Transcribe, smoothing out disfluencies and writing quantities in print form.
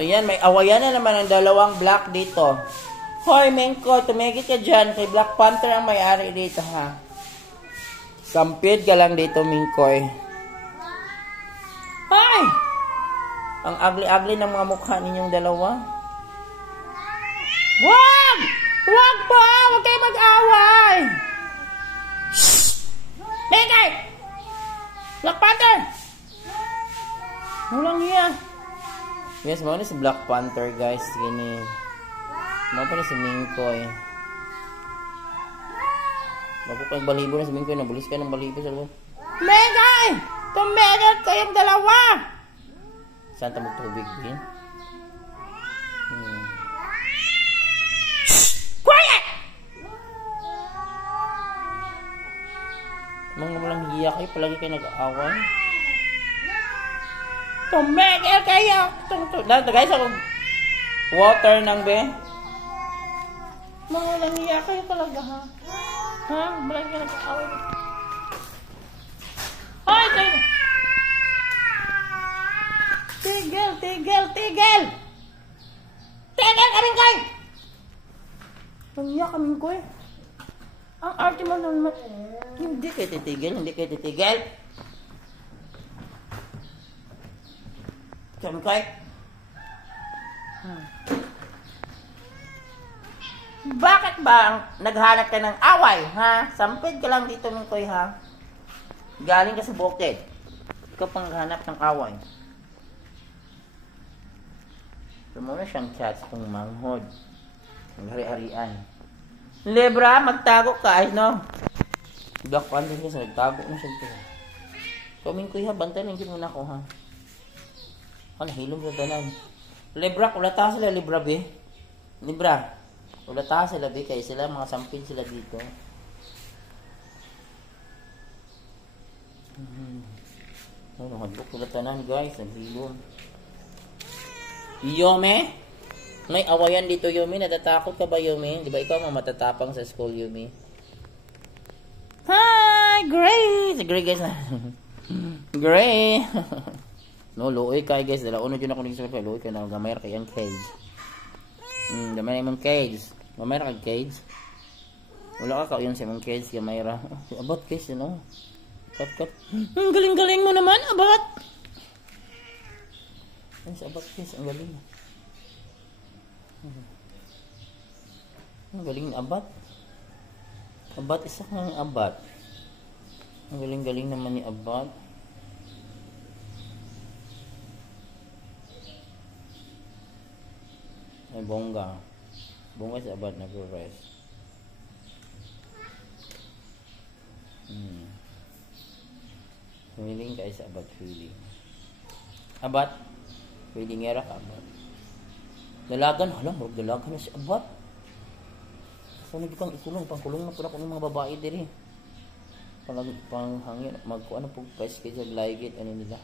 So yan, may awayan na naman ang dalawang black dito. Hoy, Mengko, tumigit ka dyan. Kay Black Panther ang may-ari dito, ha? Sampid ka lang dito, Mingkoy. Hoy! Ang ugly-ugly ng mga mukha ninyong dalawa. Wag! Wag po! Huwag kayo mag-away! Shhh! Mengkoy! Black Panther! Walang iya. Yes, mga si Black Panther, guys. Gini. Mga pa na si Mingkoy. Bago kang balibo na si Mingkoy. Nabulis ka ng balibo sa loob. Mengkoy! Tumigil kayong dalawa! Saan tamog tubig din? Shhh! Quiet! Mga walang hiya kayo. Palagi kayo nag-aaway. Tumigil kayo! Dito guys, ako water ng be. Mga walang hiya kayo talaga, ha? Ha? Malaki ka nag-aaway. Ay, tigil! Tigil! Tigil! Tigil! Tigil kaming koy! Nangiyak kaming koy. Ang arte mo naman. Hindi kayo titigil. Hindi kayo titigil. Kaming koy. Bakit ba naghanap ka ng away, ha? Sampid ka lang dito, Mingkoy, ha? Galing ka sa bukid. Ikaw pang naghanap ng away. Tumuna siyang cats kung manghod. Ang hari-harian. Libra, magtago ka, ay no? Black Panther kasi nagtago na siya ito. Ikaw, Mingkoy, ha? Bantayan mo na ako, ha? Ano, hilong sa tanan. Libra, kulata sila, Libra, be. Libra. Ulata sila, be, kaya sila, mga sampid sila dito. Ano, hadlok ulatanan, guys, naghilom. Yome? May awayan dito, Yome. Natatakot ka ba, Yome? Di ba ikaw matatapang sa school, Yome? Hi, Grace! Grace, guys. Grace! No, luoy kay, guys. Dala, uno dyan ako nagsasabi. Luoy ka na, gamay kay ang cage. Gamay na yung cage. Mamayra kag cage. Wala ka yun sa mong cage, Gamayra. Abot cage, you know. Cut. Galing-galing mo naman, abot. Ay, sa abot cage, ang galing. Ang galing na abot. Abot, isa kang abot. Ang galing-galing naman ni abot. Ay, bongga. Bunga sa abad nag-rest. Feeling kayo sa abad feeling. Abad? Feeling era ka abad. Dalagan, halang marag dalagan na si abad. So nagkang ikulong, pangkulong na pala kung mga babae diri. Panghangin, magkuha na po guys kaya ligit ano nila.